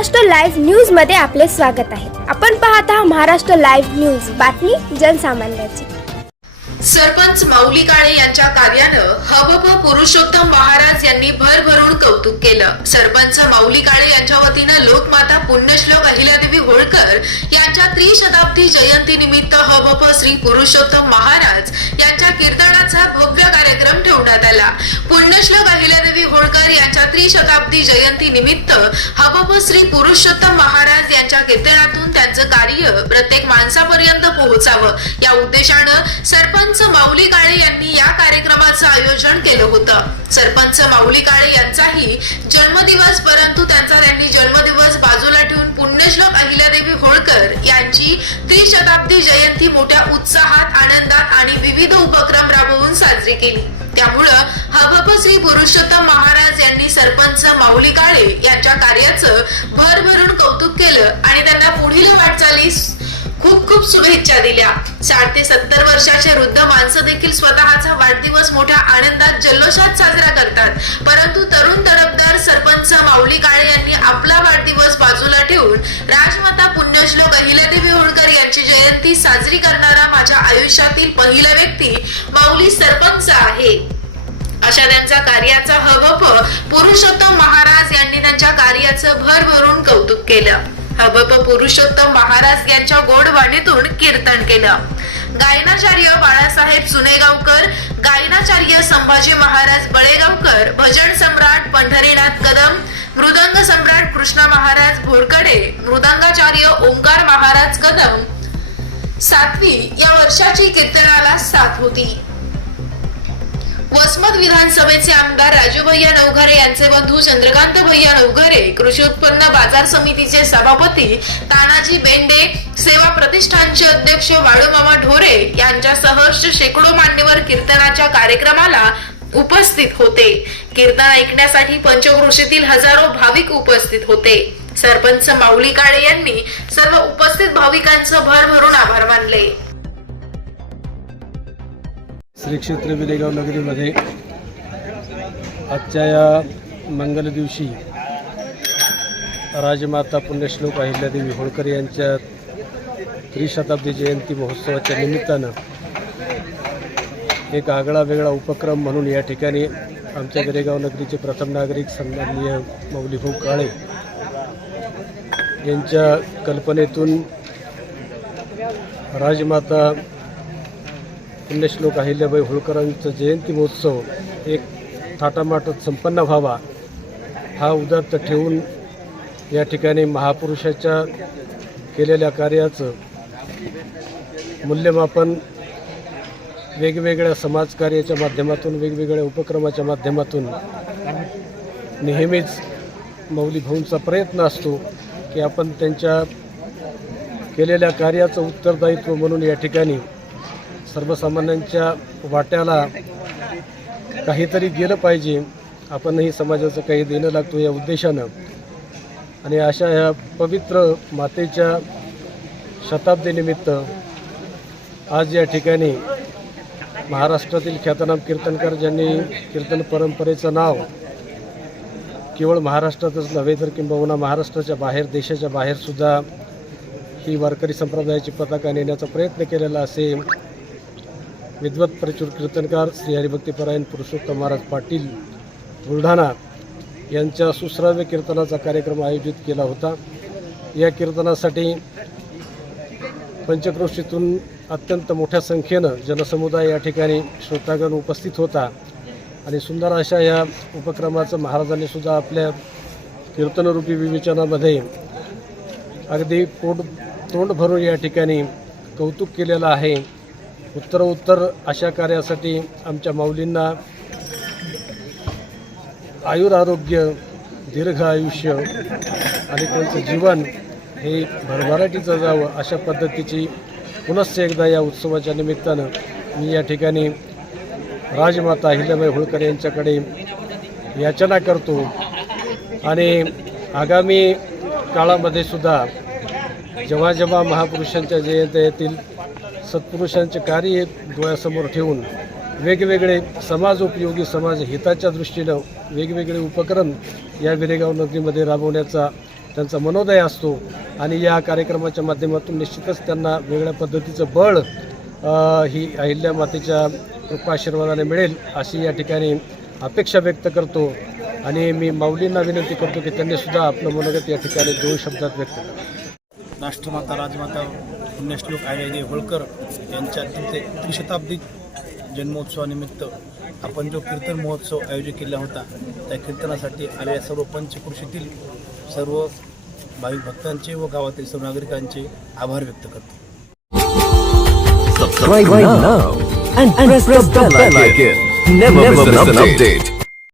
Maharashtra live न्यूजमध्ये आपले स्वागत आहे. आपण पाहत आहात महाराष्ट्र लाईव्ह न्यूज. बातमी जनसामान्याची. सरपंच माऊली काळे यांच्या कार्यानं हबप पुरुषोत्तम महाराज यांनी भरभरून कौतुक केलं. सरपंच माऊली काळे यांच्या वतीनं लोकमाता पुण्यश्लोक अहिल्यादेवी होळकर यांच्या त्रिशताब्दी जयंती निमित्त हबप श्री पुरुषोत्तम महाराज यांच्या कीर्तनाचा भव्य कार्यक्रम ठेवण्यात आला. पुण्यश्लोक अहिल्यादेवी होळकर यांच्या त्रिशताब्दी जयंती निमित्त हबप श्री पुरुषोत्तम महाराज यांच्या कीर्तनातून त्यांचं कार्य प्रत्येक माणसापर्यंत पोहोचावं. या उद्देशानं सरपंच माऊली काळे यांनी या कार्यक्रमाचं आयोजन केलं होतं. सरपंच माऊली काळे यांचाही जन्मदिवस परंतु त्यांचा त्यांनी जन्मदिवस बाजूला ठेवून पुण्यश्लोक अहिल्यादेवी होळकर यांची त्रिशताब्दी जयंती मोठ्या उत्साहात आनंदात आणि विविध उपक्रम राबवून साजरी केली. त्यामुळं हबप श्री पुरुषोत्तम महाराज यांनी सरपंच माऊली काळे यांच्या कार्याचं भरभरून कौतुक केलं आणि त्यांना पुढील वाटचालीस खूप खूप शुभेच्छा दिल्या. साठ ते सत्तर वर्षाचे वृद्ध माणसं देखील स्वतःचा वाढदिवस साजरी करणारा माझ्या आयुष्यातील पहिला व्यक्ती माऊली सरपंच आहे. अशा त्यांचा कार्याचा हबप पुरुषोत्तम महाराज यांनी त्यांच्या कार्याचं भर भरून कौतुक केलं. हबप पुरुषोत्तम महाराज यांच्या गोड वाणीतून कीर्तन केलं. गायनाचार्य बाळासाहेब सुनेगावकर गायनाचार्य संभाजी महाराज बळेगावकर भजन सम्राट पंढरीनाथ कदम मृदंग सम्राट कृष्णा महाराज भोरकडे मृदंगाचार्य ओंकार महाराज कदम सातवी या वर्षाची कीर्तनाला साथ होती. वसमत विधानसभेचे आमदार राजू भैया नवघरे यांचे बंधू चंद्रकांत भैया नवघरे कृषी उत्पन्न बाजार समितीचे सभापती तानाजी बेंडे सेवा प्रतिष्ठानचे अध्यक्ष वाळूमामा ढोरे यांच्यासह शेकडो मान्यवर कीर्तनाच्या कार्यक्रमाला उपस्थित होते. कीर्तन ऐकण्यासाठी पंचक्रोशीतील हजारो भाविक उपस्थित होते. सरपंच माऊली काळे यांनी सर्व उपस्थित भाविकांचं भरभरून आभार मानले. श्री क्षेत्र विलेगाव नगरीमध्ये आजच्या या मंगल दिवशी राजमाता पुण्यश्लोक अहिल्यादेवी होळकर यांच्या त्रिशताब्दी जयंती महोत्सवाच्या निमित्तानं एक आगळा वेगळा उपक्रम म्हणून या ठिकाणी आमच्या विरेगाव नगरीचे प्रथम नागरिक सन्माननीय मौलीभाऊ काळे यांच्या कल्पनेतून राजमाता पुण्यश्लोक अहिल्याबाई होळकरांचा जयंती महोत्सव एक थाटामाटात संपन्न व्हावा हा उदात्त ठेवून या ठिकाणी महापुरुषाच्या केलेल्या कार्याचं मूल्यमापन वेगवेगळ्या समाजकार्याच्या माध्यमातून वेगवेगळ्या उपक्रमाच्या माध्यमातून नेहमीच मौलीभाऊंचा प्रयत्न असतो. की आपण त्यांच्या केलेल्या कार्याचं उत्तरदायित्व म्हणून या ठिकाणी सर्वसामान्यांच्या वाट्याला काहीतरी गेलं पाहिजे आपणही समाजाचं काही देणं लागतो या उद्देशानं. आणि अशा ह्या पवित्र मातेच्या शताब्दीनिमित्त आज या ठिकाणी महाराष्ट्रातील ख्यातनाम कीर्तनकार ज्यांनी कीर्तन परंपरेचं नाव केवळ महाराष्ट्रातच नव्हे तर किंबहुना महाराष्ट्राच्या बाहेर देशाच्या बाहेरसुद्धा ही वारकरी संप्रदायाची पताका नेण्याचा प्रयत्न केलेला असे विद्वत प्रचुर कीर्तनकार श्री हरिभक्तीपरायण पुरुषोत्तम महाराज पाटील बुलढाणा यांच्या सुश्राव्य कीर्तनाचा कार्यक्रम आयोजित केला होता. या कीर्तनासाठी पंचक्रोशीतून अत्यंत मोठ्या संख्येनं जनसमुदाय या ठिकाणी श्रोतागण उपस्थित होता. आणि सुंदर अशा या उपक्रमाचं महाराजांनी सुद्धा आपल्या कीर्तनरूपी विवेचनामध्ये अगदी पोट तोंड भरून या ठिकाणी कौतुक केलेलं आहे. उत्तरोत्तर अशा कार्यासाठी आमच्या माऊलींना आयुर आरोग्य दीर्घ आयुष्य आणि त्यांचं जीवन हे भरभराटीचं जावं अशा पद्धतीची पुनश्च एकदा या उत्सवाच्या निमित्तानं मी या ठिकाणी राजमाता अहिल्याबाई होळकर यांच्याकडे याचना करतो. आणि आगामी काळामध्ये सुद्धा जेव्हा जेव्हा महापुरुषांच्या जयंत्या येतील सत्पुरुषांचे कार्य डोळ्यासमोर ठेवून वेगवेगळे समाज उपयोगी समाज हिताच्या दृष्टीनं वेगवेगळे उपक्रम या विरेगाव नगरीमध्ये राबवण्याचा त्यांचा मनोदय असतो. आणि या कार्यक्रमाच्या माध्यमातून निश्चितच त्यांना वेगळ्या पद्धतीचं बळ ही अहिल्या मातेच्या कृपाशीर्वादाने मिळेल अशी या ठिकाणी अपेक्षा व्यक्त करतो. आणि मी माऊलींना विनंती करतो की त्यांनी सुद्धा आपलं मनोगत या ठिकाणी दोन शब्दात व्यक्त राष्ट्रमाता राजमाता पुण्यश्लोक आय होळकर यांच्या त्रिशताब्दी जन्मोत्सवानिमित्त आपण जो कीर्तन महोत्सव आयोजित केला होता त्या कीर्तनासाठी आलेल्या सर्व पंचकृषीतील सर्व भाविक भक्तांचे व गावातील सर्व नागरिकांचे आभार व्यक्त करतो. Subscribe right now and, and press, the bell icon. Never, Never miss an update.